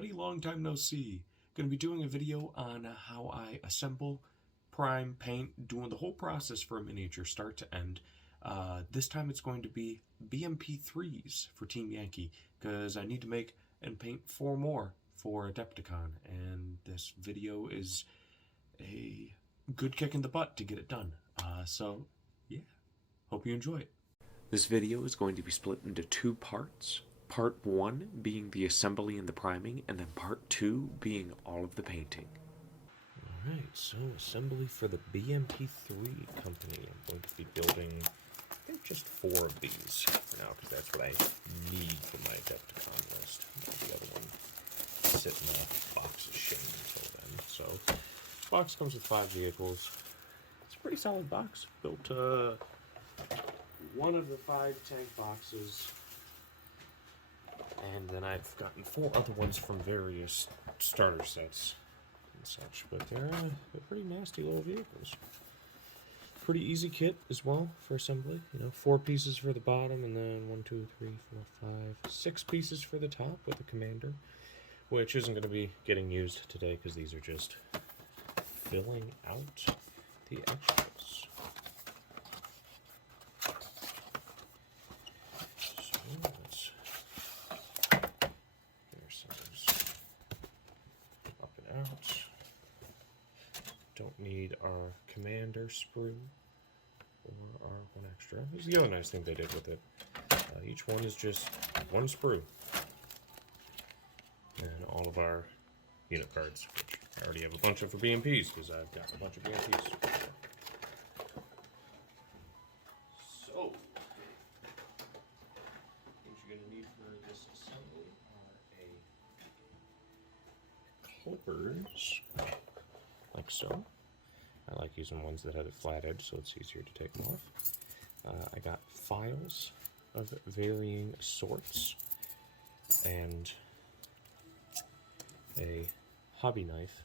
everybody, long time no see. Going to be doing a video on how I assemble, prime, paint, doing the whole process for a miniature start to end. This time it's going to be BMP-3s for Team Yankee, because I need to make and paint 4 more for Adepticon, and this video is a good kick in the butt to get it done. So yeah, hope you enjoy it. This video is going to be split into 2 parts. Part 1 being the assembly and the priming, and then part 2 being all of the painting. Alright, so assembly for the BMP-3 company. I'm going to be building, I think, just 4 of these for now, because that's what I need for my Adepticon list. The other one sit in a box of shame until then. So, this box comes with 5 vehicles. It's a pretty solid box. Built one of the 5 tank boxes, and then I've gotten 4 other ones from various starter sets and such, but they're pretty nasty little vehicles. Pretty easy kit as well for assembly. 4 pieces for the bottom, and then 1, 2, 3, 4, 5, 6 pieces for the top with the commander, which isn't going to be getting used today because these are just filling out the extras. Out. Don't need our commander sprue or our 1 extra. Here's the other nice thing they did with it. Each one is just 1 sprue. And all of our unit cards, which I already have a bunch of for BMPs because I've got a bunch of BMPs. So, what you're going to need for this assembly are clippers, like so. I like using ones that have a flat edge so it's easier to take them off. I got files of varying sorts and a hobby knife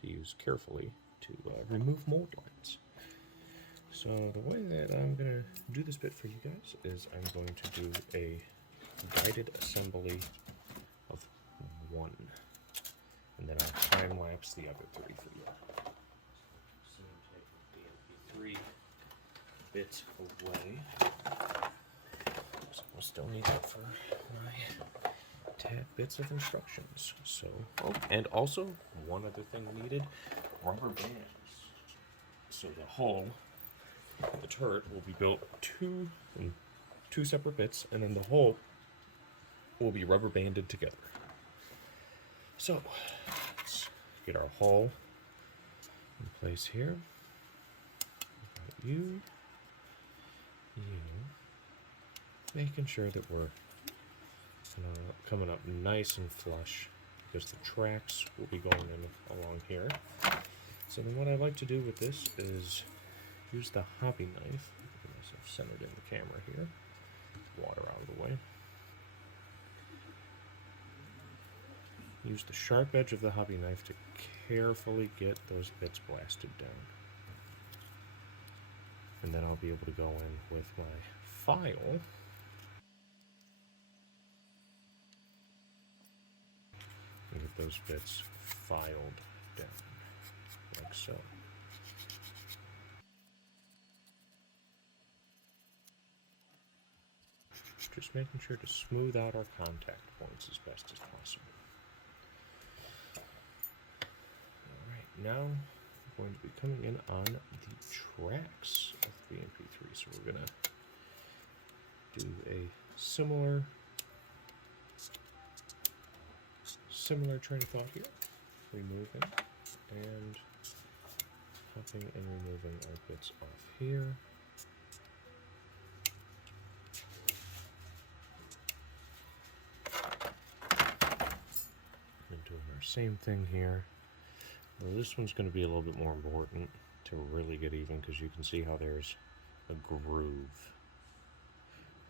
to use carefully to remove mold lines. So the way that I'm going to do this bit for you guys is I'm going to do a guided assembly of 1. And then I'll time lapse the other 3 for you. So I'm taking the BMP-3 bit away. So we'll still need that for my bits of instructions. So, oh, and also one other thing needed: rubber bands. So the hull, the turret, will be built in 2 separate bits, and then the hull will be rubber banded together. So, let's get our hull in place here. You, making sure that we're coming up nice and flush, because the tracks will be going in along here. So then what I like to do with this is use the hobby knife. Get myself centered in the camera here. Water out of the way. Use the sharp edge of the hobby knife to carefully get those bits blasted down. And then I'll be able to go in with my file and get those bits filed down, like so. Just making sure to smooth out our contact points as best as possible. Now we're going to be coming in on the tracks of the BMP-3. So we're going to do a similar train of thought here. Removing and popping and removing our bits off here. And doing our same thing here. Well, this one's going to be a little bit more important to really get even, because you can see how there's a groove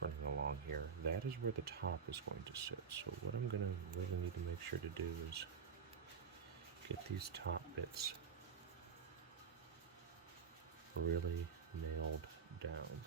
running along here. That is where the top is going to sit. So what I'm going to really need to make sure to do is get these top bits really nailed down.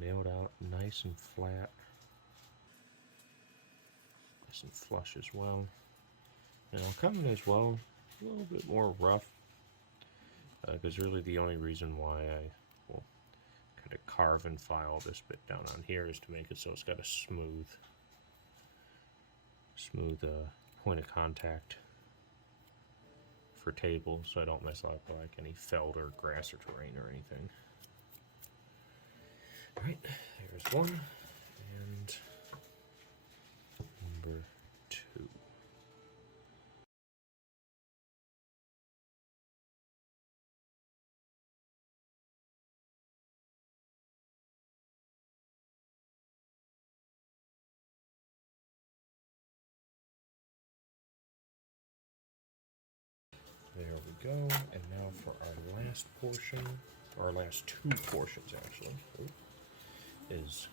Nailed out nice and flat nice and flush as well. And I'll come in as well a little bit more rough, because really the only reason why I will kind of carve and file this bit down on here is to make it so it's got a smooth point of contact for table, so I don't mess up like any felt or grass or terrain or anything. Alright, there's one, and number 2. There we go, and now for our last portion, or our last 2 portions actually, is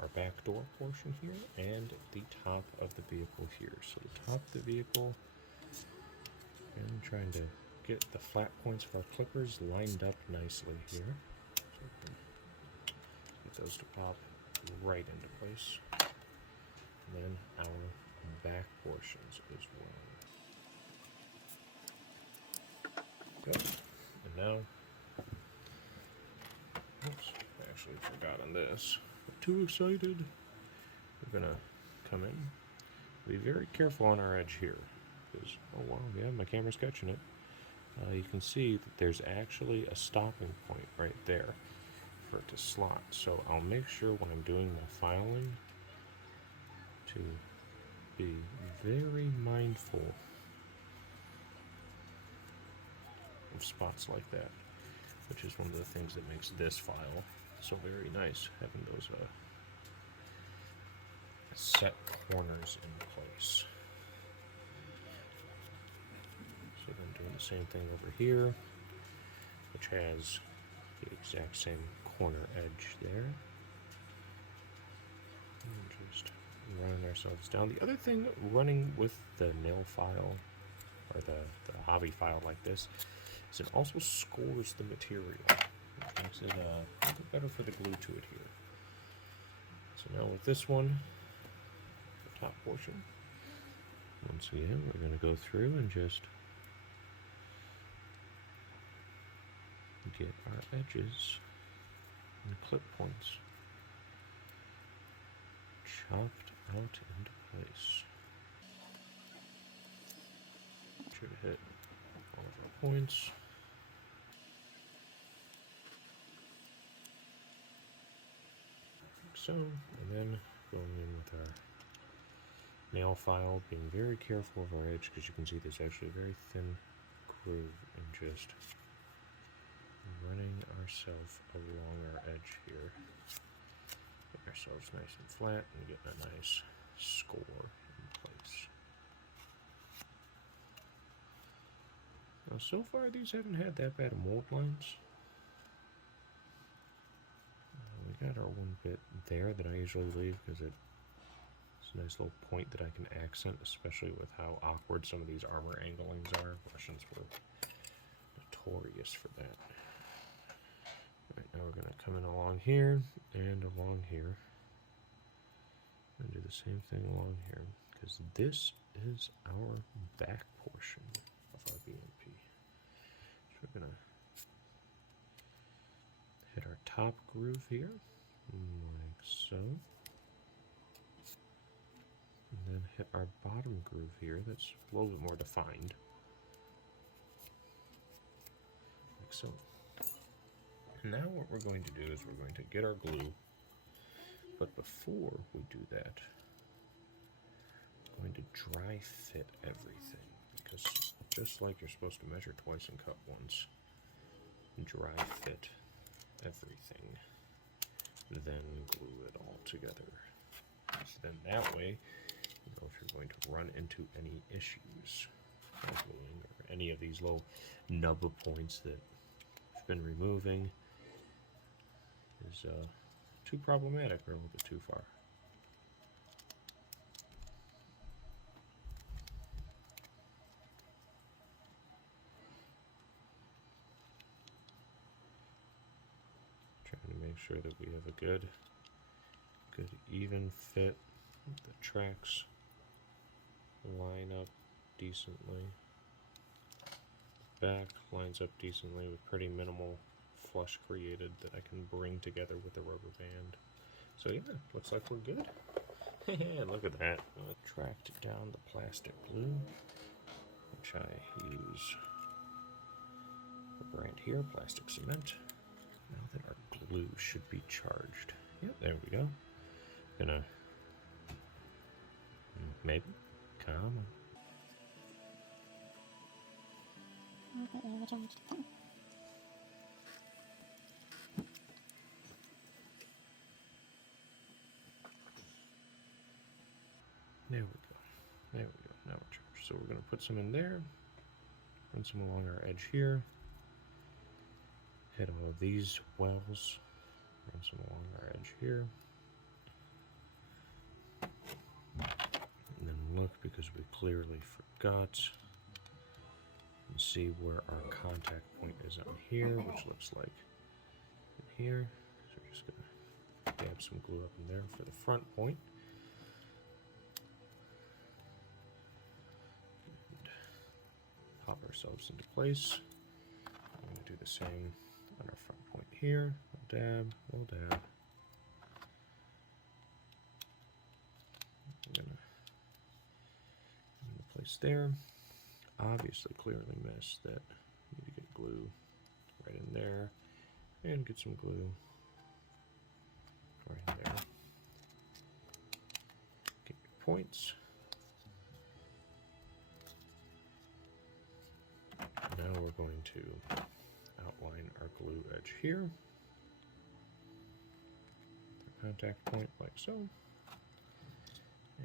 our back door portion here and the top of the vehicle here. So the top of the vehicle, I'm trying to get the flat points of our clippers lined up nicely here. So we can get those to pop right into place. And then our back portions as well. Good. And now, oops, I actually forgot on this. I'm too excited. We're gonna come in. Be very careful on our edge here, because oh wow, yeah, my camera's catching it. You can see that there's actually a stopping point right there for it to slot. So I'll make sure when I'm doing my filing to be very mindful of spots like that, which is one of the things that makes this file so very nice, having those set corners in place. So then doing the same thing over here, which has the exact same corner edge there. And just running ourselves down. The other thing, running with the nail file, or the hobby file like this, is it also scores the material, which makes it a little better for the glue to it here. So now with this one, the top portion, once again, we're going to go through and just get our edges and clip points chopped out into place. Should hit all of our points. Like so, and then going in with our nail file, being very careful of our edge, because you can see there's actually a very thin groove, and just running ourselves along our edge here. Get ourselves nice and flat and getting a nice score in place. Now so far these haven't had that bad of mold lines. We got our one bit there that I usually leave because it's a nice little point that I can accent, especially with how awkward some of these armor anglings are. Russians were notorious for that. Alright, now we're going to come in along here and along here. And do the same thing along here, because this is our back portion of our BMP. So we're going to hit our top groove here, like so. And then hit our bottom groove here, that's a little bit more defined. Like so. Now what we're going to do is we're going to get our glue, but before we do that, we're going to dry fit everything, because just like you're supposed to measure twice and cut once, dry fit everything, then glue it all together. So then that way, you know, if you're going to run into any issues while gluing, or any of these little nub points that you've been removing, is too problematic or a little bit too far. Trying to make sure that we have a good even fit with the tracks line up decently. Back lines up decently with pretty minimal flush created that I can bring together with the rubber band. So yeah, looks like we're good. Look at that. I tracked down the plastic glue, which I use the brand here, Plastic Cement. Now that our glue should be charged. Yep, there we go. Gonna maybe come on. There we go. There we go. Now we're charged. So we're going to put some in there, run some along our edge here, hit all of these wells, run some along our edge here, and then look, because we clearly forgot, and see where our contact point is on here, which looks like in here. So we're just going to dab some glue up in there for the front point. Pop ourselves into place. I'm going to do the same on our front point here. We'll dab, we'll dab. I'm going to get into place there. Obviously, clearly missed that. Need to get glue right in there, and get some glue right in there. Get your points. Now we're going to outline our glue edge here. The contact point like so.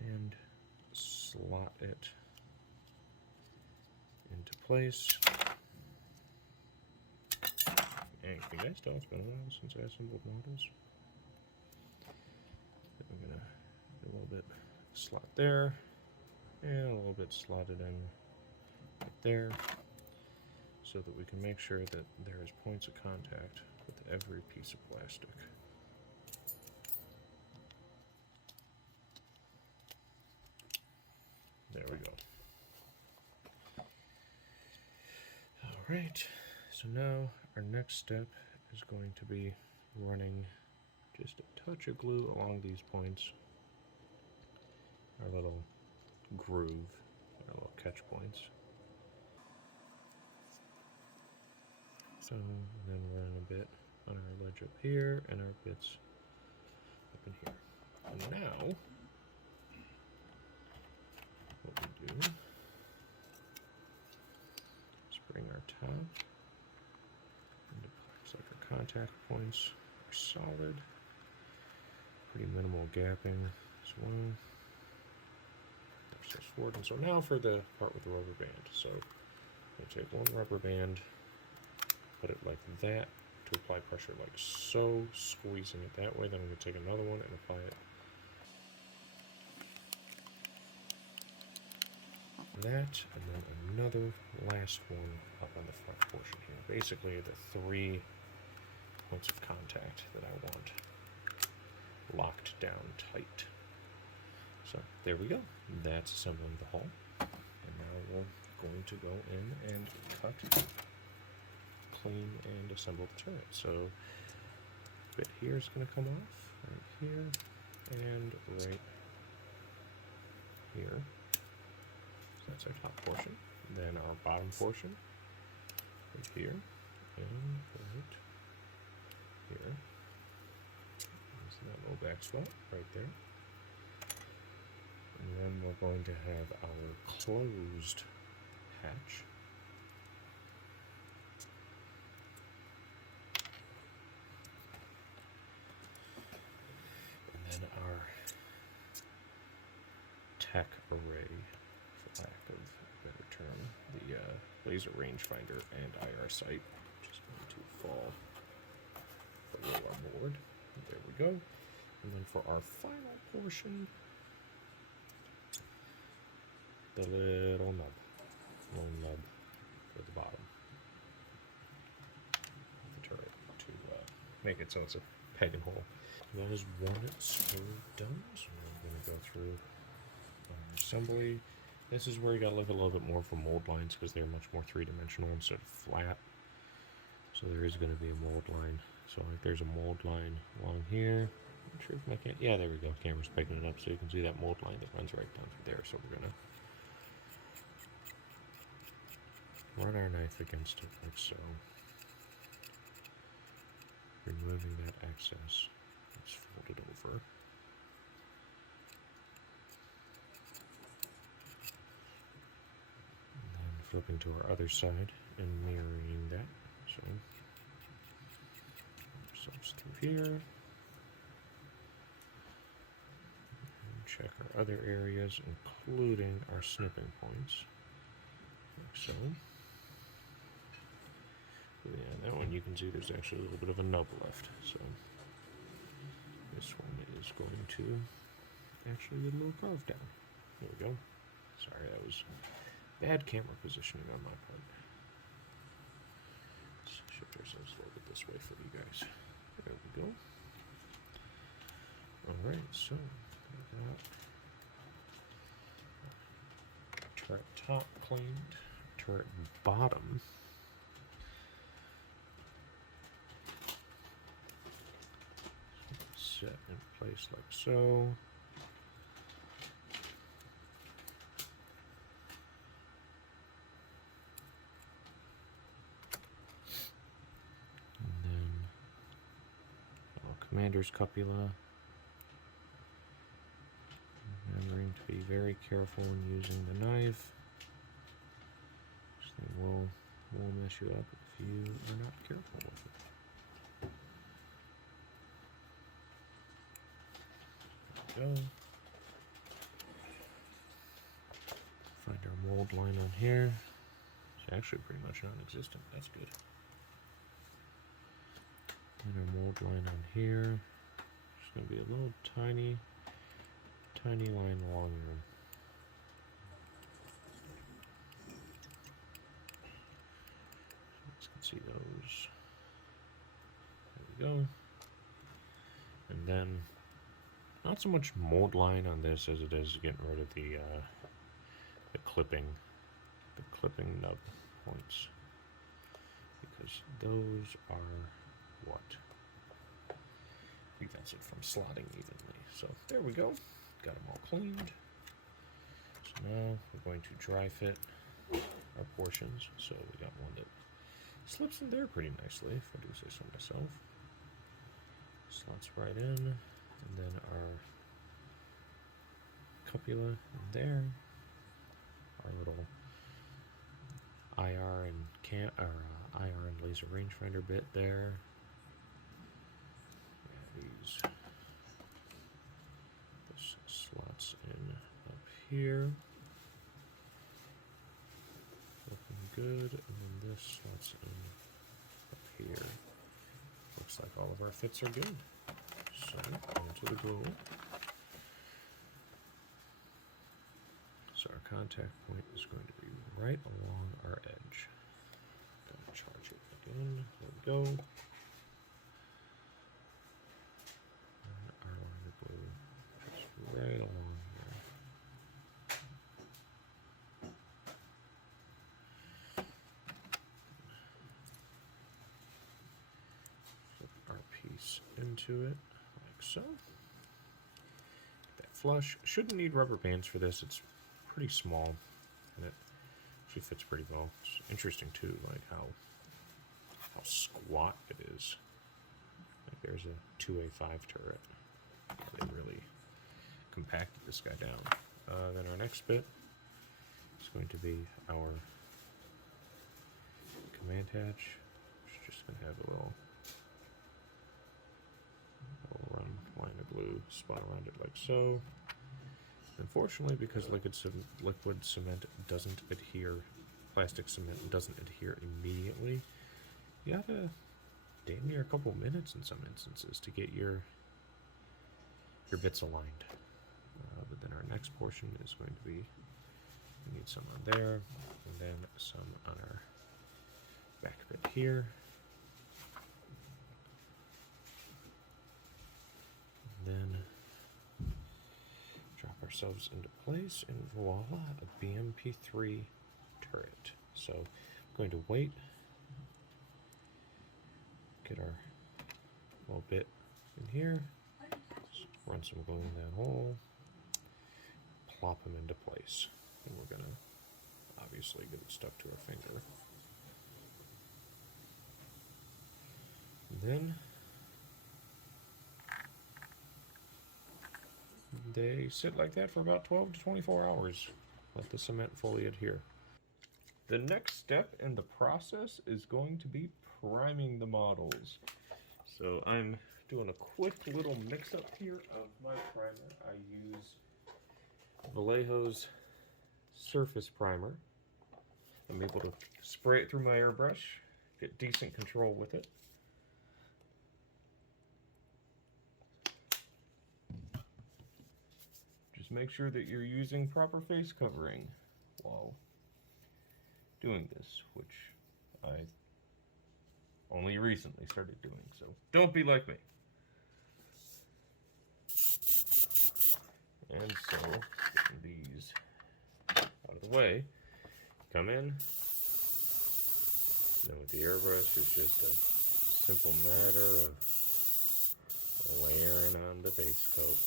And slot it into place. And can you guys tell it's been a while since I assembled models? I'm gonna do a little bit slot there, and a little bit slotted in right there, so that we can make sure that there is points of contact with every piece of plastic. There we go. All right, so now our next step is going to be running just a touch of glue along these points, our little groove, our little catch points. So then we're running a bit on our ledge up here and our bits up in here. And now, what we do is bring our top into place. Like our contact points are solid, pretty minimal gapping as well. Push those forward. And so now for the part with the rubber band. So I'm going to take one rubber band, put it like that to apply pressure like so, squeezing it that way. Then I'm going to take another one and apply it that, and then another last one up on the front portion here. Basically the 3 points of contact that I want locked down tight. So there we go. That's assembling the hull. And now we're going to go in and cut, clean, and assemble the turret. So bit here is going to come off right here and right here. So that's our top portion. Then our bottom portion right here and right here. There's that little back spot right there. And then we're going to have our closed hatch. And then our tech array, for lack of a better term, the laser rangefinder and IR sight, which is going to fall below our board. There we go. And then for our final portion, the little nub at the bottom of the turret to make it so it's a peg and hole. That is one screw done, so I'm going to go through assembly, This is where you gotta look a little bit more for mold lines because they're much more three-dimensional instead of flat. So there is going to be a mold line. So like there's a mold line along here. Not sure if my yeah, there we go. Camera's picking it up so you can see that mold line that runs right down through there. So we're gonna run our knife against it like so. Removing that excess. Let's fold it over. And then flipping to our other side and mirroring that. So ourselves through here. And check our other areas, including our snipping points. Like so. Yeah, that one you can see there's actually a little bit of a nub left. So this one is going to actually get a little carved down. There we go. Sorry, that was bad camera positioning on my part. Let's shift ourselves a little bit this way for you guys. There we go. Alright, so we got turret top cleaned, turret bottom. Set in place like so. And then commander's cupula. Remembering to be very careful in using the knife. This thing will mess you up if you are not careful with it. Go. Find our mold line on here. It's actually pretty much non-existent. That's good. And our mold line on here. It's going to be a little tiny line along there. So let's see those. There we go. And then not so much mold line on this as it is getting rid of the clipping nub points, because those are what prevents it from slotting evenly. So there we go, got them all cleaned. So now we're going to dry fit our portions. So we got one that slips in there pretty nicely, if I do say so myself. Slots right in, and then our cupula in there, our little IR and IR and laser rangefinder bit there. This slots in up here, looking good, and then this slots in up here. Looks like all of our fits are good. So into the glue. So our contact point is going to be right along our edge. Gonna charge it again. There we go. And our line of glue just right along there. Flip our piece into it like so. That flush. Shouldn't need rubber bands for this. It's pretty small, and it actually fits pretty well. It's interesting too, like how squat it is. Like there's a 2A5 turret. They really compacted this guy down. Then our next bit is going to be our command hatch, which is just going to have a little line of glue spot around it like so. Unfortunately, because liquid cement doesn't adhere, plastic cement doesn't adhere immediately, you gotta damn near a couple minutes in some instances to get your bits aligned. But then our next portion is going to be, we need some on there, and then some on our back bit here. And then drop our ourselves into place, and voila, a BMP-3 turret. So I'm going to wait, get our little bit in here, run some glue in that hole, plop them into place, and we're going to obviously get it stuck to our finger. And then they sit like that for about 12 to 24 hours. Let the cement fully adhere. The next step in the process is going to be priming the models. So I'm doing a quick little mix-up here of my primer. I use Vallejo's surface primer. I'm able to spray it through my airbrush, get decent control with it. Just make sure that you're using proper face covering while doing this, which I only recently started doing, so don't be like me. And so, getting these out of the way, come in. Then with the airbrush, it's just a simple matter of layering on the base coat.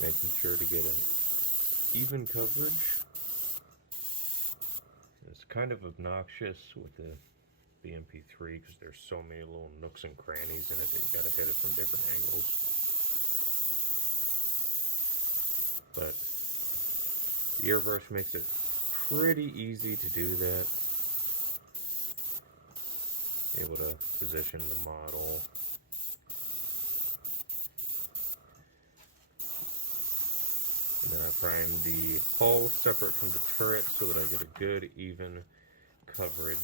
Making sure to get an even coverage. It's kind of obnoxious with the BMP-3 because there's so many little nooks and crannies in it that you gotta hit it from different angles. But the airbrush makes it pretty easy to do that. Able to position the model. And then I prime the hull separate from the turret so that I get a good, even coverage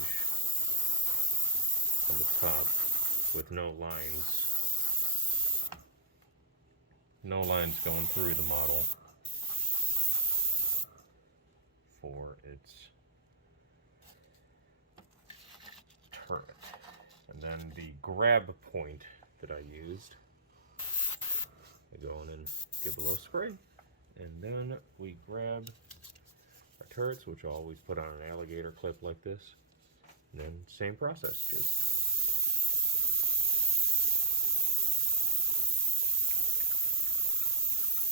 on the top with no lines. No lines going through the model for its turret. And then the grab point that I used, I go in and give a little spray. And then we grab our turrets, which I always put on an alligator clip like this. And then same process, just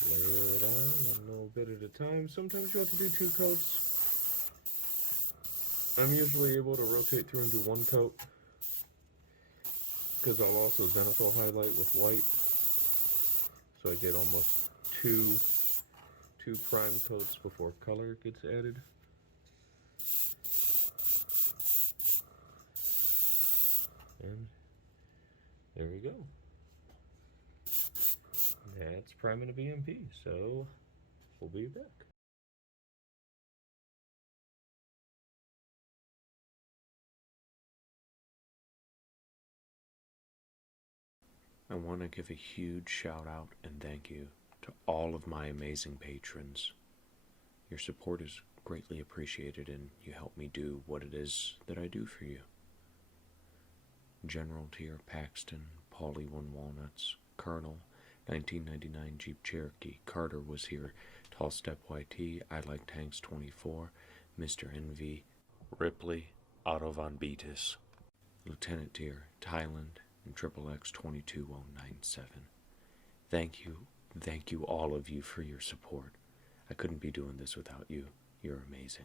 layer it on a little bit at a time. Sometimes you have to do 2 coats. I'm usually able to rotate through and do 1 coat, because I'll also zenithal highlight with white, so I get almost two prime coats before color gets added. And there we go. That's priming a BMP, so we'll be back. I want to give a huge shout out and thank you to all of my amazing patrons. Your support is greatly appreciated, and you help me do what it is that I do for you. General Tier Paxton, Paulie 1 Walnuts, Colonel, 1999 Jeep Cherokee, Carter was here, Tall Step YT, I Like Tanks 24, Mr. NV, Ripley, Otto Von Beatus, Lieutenant Tier, Thailand, and XXX 22097. Thank you all of you for your support. I couldn't be doing this without you. You're amazing.